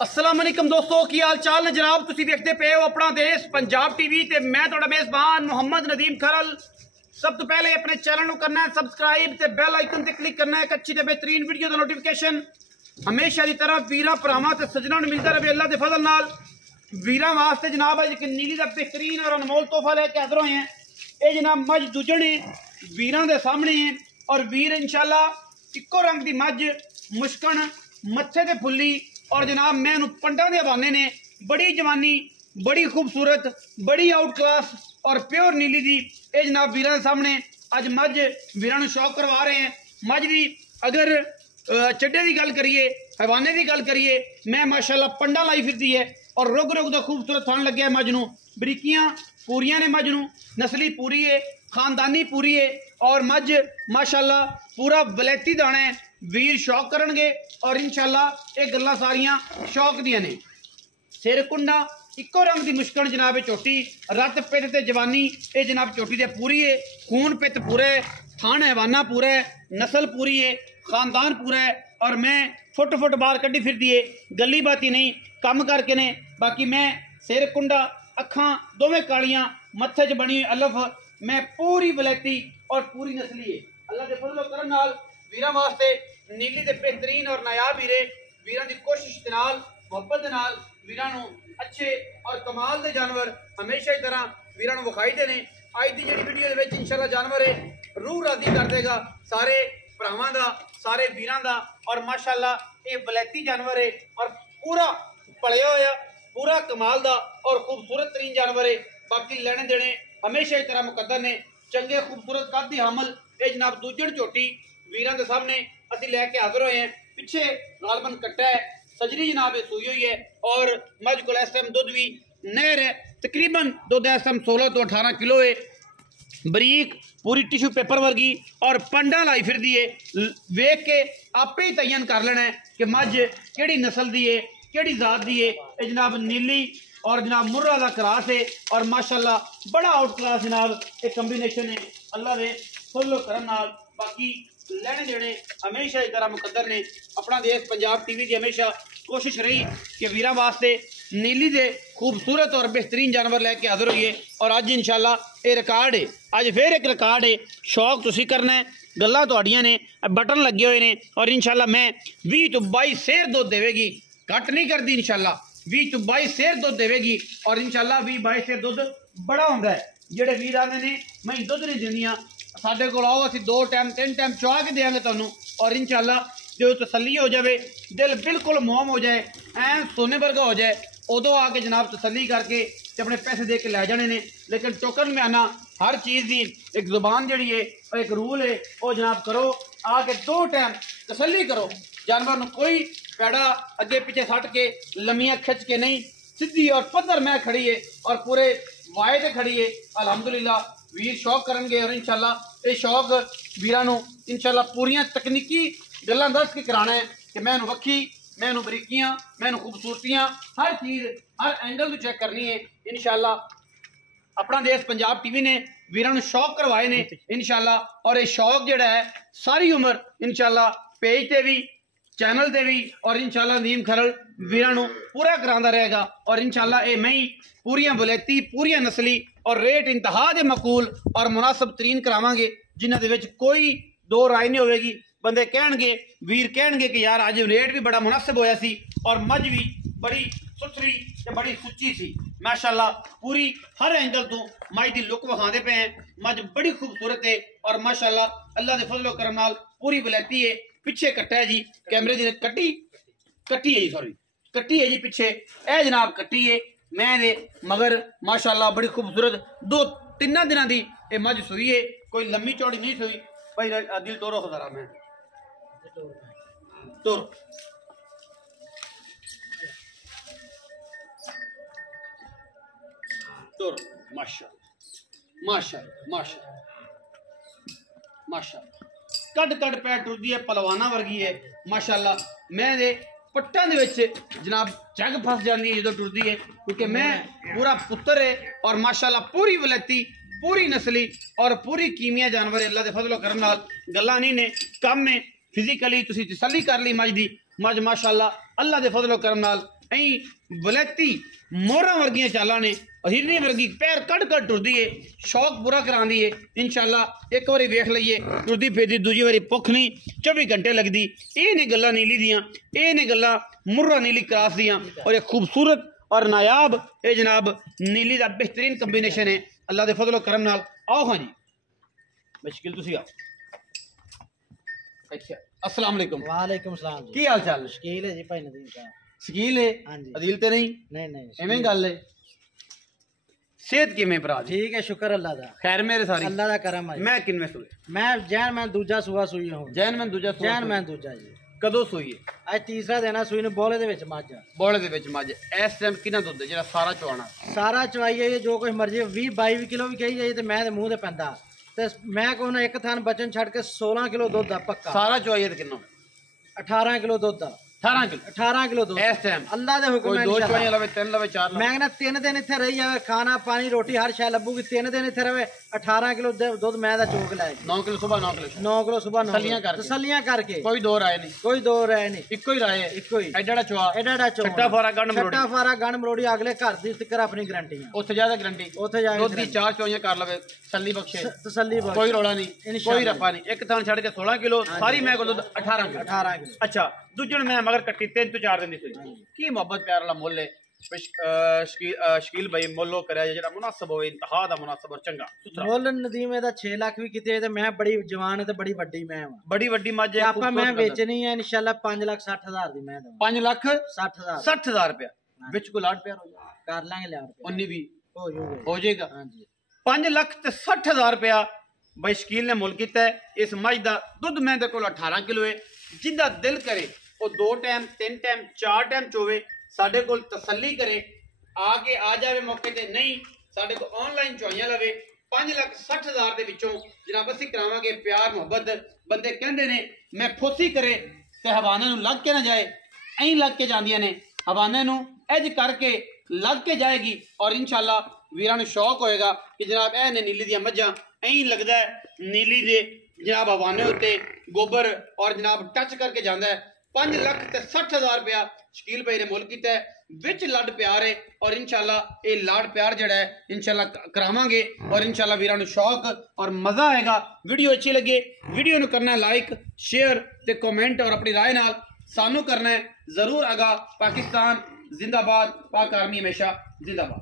अस्सलाम वालेकुम दोस्तों, की हाल चाल ने जनाब। तुसी देखते पे हो अपना देश पंजाब टीवी ते मैं तुहाडा मेज़बान मोहम्मद नदीम खरल। सब तो पहले अपने चैनल को करना है सबसक्राइब ते बेल आइकन ते क्लिक करना है। एक अच्छी ते बेहतरीन वीडियो का नोटिफिकेशन हमेशा की तरह वीरा भरावां ते सज्जनां नूं मिलदा रहे अल्लाह दे फजल नाल। वीरां वास्ते जनाब अज एक नीली का बेहतरीन और अनमोल तोहफा लेके हाजिर होए हैं। ये जनाब मझ दूजण है वीरां दे सामने है और वीर इंशाल्लाह इक्को रंग की मझ मुश्कन मत्थे ते फुल्ली और जनाब मैं पंडा के हवाले ने बड़ी जवानी बड़ी खूबसूरत बड़ी आउट क्लास और प्योर नीली दी ये जनाब वीरां दे सामने अज मझ वीरां नूं शौक करवा रहे हैं। मझ दी अगर चड्डे की गल करिए हवाने की गल करिए मैं माशाल्लाह पंडा लाई फिरती है और रुग रुग का खूबसूरत थान लग्या है। मझ नूं बरीकियां पूरियां ने, मझ नूं नस्ली पूरी है, खानदानी पूरी है और मझ माशाल्लाह पूरा वलैती दाना है। वीर शौक करनगे और इंशाल्लाह ये गल्लां सारियां शौक दियां ने। सिर कुंडा इक्को रंग की मुश्कन जनाब चोटी रत पित ते जवानी ये जनाब चोटी ते पूरी है। खून पित पूरा है, थान हैवाना पूरा है, नस्ल पूरी है, खानदान पूरा है और मैं फुट फुट बाहर कड्डी फिरदी है। गली बाती नहीं कम करके ने। बाकी मैं सिर कुंडा अखां दोवें कालियां मत्थे च बनी अलफ मैं पूरी वलैती और पूरी नस्ली है। अल्लाह के फजलो करम नाल वीरां वास्ते नीली दे बेहतरीन और नायाब हीरे वीरां दी कोशिश दे नाल मुहब्बत दे नाल वीरां नूं अच्छे और कमाल दे जानवर हमेशा की तरह वीरां नूं विखाई दे ने। अज दी जिहड़ी वीडियो दे विच इंशाअल्लाह जानवर है रूह राजी कर देगा सारे भरावां दा सारे वीरां दा और माशाअल्लाह ये वलैती जानवर है और पूरा पलिया होया पूरा कमाल दा और खूबसूरत तरीन जानवर है। बाकी लेने देने हमेशा की तरह मुकद्दर ने। चंगे खूबसूरत कद दी हामल ये जनाब दूजण झोटी वीरां दे सामने असीं लैके हाजिर होए हैं। पिछे गालबन कट्टा है, सजरी जनाब सूई हुई है और मझ को इस टाइम दुध भी नहर है। तकरीबन दुध इस टाइम 16 तो 18 किलो है। बरीक पूरी टिश्यू पेपर वर्गी और पंडा लाई फिर दी है। वेख के आपे ही तयन कर लेना है कि मझ केड़ी नस्ल दी है केड़ी जात दी है। ये जनाब नीली और जनाब मुर्रा का क्रास है और माशाल्लाह बड़ा आउट क्लास जनाब एक कम्बीनेशन है अल्लाह दे फजलो करम नाल। बाकी लेने देने हमेशा की तरह मुकद्दर ने। अपना देश पंजाब टीवी की हमेशा कोशिश रही कि वीरां वास्ते नीली दे खूबसूरत और बेहतरीन जानवर लैके हाजिर होइए और अज इंशाल्लाह ये रिकॉर्ड है। अज फिर एक रिकॉर्ड है। शौक तुसी करना है, गल्लां तुहाडियां ने, बटन लगे हुए ने और इंशाल्लाह मैं 20 तो 22 सेर दुध देवेगी, घट नहीं करती इंशाल्लाह। 20 तो 22 सेर दुध देवेगी और इंशाल्लाह 20-22 सेर दुध बड़ा होंदा है। जेडे वीर आने ने मैं दुध नहीं देंदियां साडे कोल आओ असीं 2 टाइम 3 टाइम चुआ के देंगे तुहानूं और इंशाल्लाह जो तसल्ली हो जाए दिल बिल्कुल मोम हो जाए ऐ सोने वर्गा हो जाए उदों आके जनाब तसल्ली करके अपने पैसे दे के लै जाने ने। लेकिन टोकन में आना हर चीज़ की एक जुबान जी है एक रूल है वो जनाब करो आके 2 टाइम तसल्ली करो। जानवर नूं कोई पैड़ा अगे पिछे सट के लम्मियां खिंच के नहीं, सीधी और पत्थर मैं खड़ी है और पूरे वाए ते खड़ी है। अलहमदुलिल्लाह वीर शौक करेंगे और इंशाल्लाह ये शौक वीरां नूं इंशाल्लाह पूरियां तकनीकी गल्लां दस के कराना है कि मैं वक्खी मैं बरीकियां मैं खूबसूरतियां हर चीज़ हर एंगल तो चेक करनी है इंशाल्लाह। अपना देश पंजाब टीवी ने वीरां नूं शौक करवाए ने इंशाल्लाह और ये शौक जिहड़ा है सारी उम्र इंशाल्लाह पेज ते भी चैनल ते भी और इंशाल्लाह नदीम खरल वीरां नूं पूरा करांदा रहेगा और इंशाल्लाह ये मैं पूरियां वलैती पूरियां नस्ली और रेट इंतहा दे मकूल और मुनासिब तरीन करावांगे जिन्हां दे विच कोई दो राय नहीं होगी। बंदे कहणगे वीर कहणगे कि यार अज रेट भी बड़ा मुनासिब होया सी और मझ भी बड़ी सुथरी ते बड़ी सुच्ची सी माशाल्लाह पूरी हर एंगल तो मझ की लुक विखाते पे हैं। मझ बड़ी खूबसूरत है और माशाल्लाह अल्लाह के फजलो करम नाल पूरी वलैती है। पिछे कट्टा है जी कैमरे की कट्टी है जी सॉरी कट्टी है जी पिछे ए जनाब कट्टी है मैं दे मगर माशाल्लाह बड़ी खूबसूरत 2-3 दिनों की ये मझ सुई है। कोई लम्मी चौड़ी नहीं सुई भाई दिल तोरो खजारा मैं तो माशाल्लाह माशाल्लाह माशाल्लाह माशाल्लाह कट कट पैर टुरदी है पलवाना वर्गी है माशाल्लाह। मैं दे पट्टां दे विच जनाब जग फस जाती है जो टुरदी है क्योंकि मैं पूरा पुत्र है और माशाल्लाह पूरी वलैती पूरी नस्ली और पूरी कीमिया जानवर अल्लाह के फजलो करम नाल गल्लां नहीं ने कम में फिजिकली तुसीं तसल्ली कर ली मझ दी मझ माशाल्लाह अल्लाह के फजलो करम नाल ऐं बलैती मोहरा वर्गियां चालां ने हिरनी वर्गी पैर कड़ कड़ टुरदी है शौक पूरा करांदी है इंशाअल्लाह एक बारी वेख लईए टुरदी फिरदी दूजी बारी भुख नहीं 24 घंटे लगदी ये ने गल्लां नीली दियां ये ने गल्लां मुर्रा नीली क्रास दियां और एक खूबसूरत और नायाब ये जनाब नीली का बेहतरीन कंबीनेशन है अल्लाह के फजलो करम नाल आओ हाँ जी मुश्किल तुसी आओ अच्छा अस्सलाम वालेकुम वालेकुम सलाम जी की हाल चाल शकील है जी भाई नदीम साहब शकील है हाँ जी अदील ते नहीं नहीं एवें गल है सेहत किवें भरा जी ठीक है शुक्र अल्लाह दा खैर मेरे सारी अल्लाह दा करम है मैं किनवें सोए मैं जैन मैं दूजा सुआ सुई हूं जैन मैं दूजा सोए जैन मैं दूजा जी कदों सोई है आज तीसरा दिन है सुई ने बोले दे विच मੱਝ बोले दे विच मੱਝ इस टाइम किना दुੱਧ ਜਿਹੜਾ ਸਾਰਾ ਚਵਾਣਾ सारा चवाई है जो कुछ मर्जी 20 22 किलो भी कही जाए ते मैं ते मूंह ते पैंदा ते मैं कोना एक थान बचन छड़ के 16 किलो दुੱਧ आ पक्का ਸਾਰਾ ਚਵਾਈ ਤੇ ਕਿੰਨਾ 18 किलो दुੱਧ आ 18 किलो दुੱਧ इस टाइम अल्लाह दे हुक्म कोई है दो इंशाअल्लाह चवाइयां लवे तीन लवे चार मैं कहना 3 दिन इत्थे रही जावे खाना पानी रोटी हर शय लब्बूगी 3 दिन इत्थे रहे 18 किलो दुੱਧ मैं दा चोक लाए 9 किलो सुबह 9 किलो 9 किलो सुबह 9 तसल्लियां करके कोई दो राय नहीं कोई दो राय नहीं इको ही राय है इको ही एडा चवा एडा चो छट्टा फारा गंड मरोड़ी छट्टा फारा गंड मरोड़ी अगले घर दी स्टिकर अपनी गारंटी है ਉੱਥੇ ਜ਼ਿਆਦਾ ਗਰੰਟੀ ਉੱਥੇ ਜਾ ਕੇ ਦੁੱਧ ਦੀ ਚਾਰ ਚੋਈਆਂ ਕਰ ਲਵੇ ਤਸੱਲੀ ਬਖਸ਼ੇ तसल्ली बख्श ਕੋਈ ਰੌਲਾ ਨਹੀਂ ਕੋਈ ਰਫਾ ਨਹੀਂ ਇੱਕ ਥਾਂ ਛੱਡ ਕੇ 16 ਕਿਲੋ ਸਾਰੀ ਮੈਂ ਕੋਲ ਦੁੱਧ 18 ਕਿਲੋ 18 किलो ਅੱਛਾ ਦੂਜਣ ਮੈਂ ਮਗਰ ਕੱਟੀ 3 ਤੋਂ 4 ਦਿਨ ਦੀ ਸੋਈ ਕੀ ਮੁਹੱਬਤ ਪਿਆਰ ਵਾਲਾ ਮੁੱਲ ਹੈ शकील भाई मुल्लो करे जेड़ा मुनासिब होवे इंतहा दा मुनासिब और चंगा सुथरा मुल नदीम दा 6 लाख भी किते ते मैं बड़ी जवान ते बड़ी वड्डी मैं हां बड़ी वड्डी मੱਝ है आपा मैं बेचनी है इंशाल्लाह 5,60,000 दी मैं दवां 5,60,000 60,000 रुपया विच को लाड प्यार हो जाए कर लांगे लाड प्यार 19 भी हो जाएगा हां जी 5,60,000 रुपया भाई शकील ने मुल कीता है इस मੱਝ दा दुध मैं दे कोल 18 किलो है जिंदा दिल करे वो 2 टाइम 3 टाइम 4 टाइम चोवे साडे कोल तसल्ली करे आके आ जावे मौके ते नहीं साडे को ऑनलाइन चवाइयां लवे 5,60,000 दे विचों जनाब असीं करावांगे प्यार मोहब्बत बंदे कहंदे ने मैं फोसी करे ते हवाने नूं लग के ना जाए ऐं लग के जांदियां ने हवाने नूं एज करके लग के जाएगी और इंशाअल्लाह वीरां नूं शौक होएगा कि जनाब ए ने नीली दियां मੱਝਾਂ ऐं लगदा है नीली दे जनाब हवाने उत्ते गोबर और जनाब टच करके जांदा है 5,60,000 रुपया शकील भाई ने मुल किया है विच लड़ प्यार है और इंशाल्लाह ये लाड़ प्यार जड़ा है इंशाल्लाह करावांगे और इंशाल्लाह वीरां नूं शौक और मज़ा आएगा वीडियो अच्छी लगे वीडियो नूं करना लाइक शेयर ते कमेंट और अपनी राय नाल सानू करना है जरूर आगा पाकिस्तान जिंदाबाद पाक आर्मी हमेशा जिंदाबाद।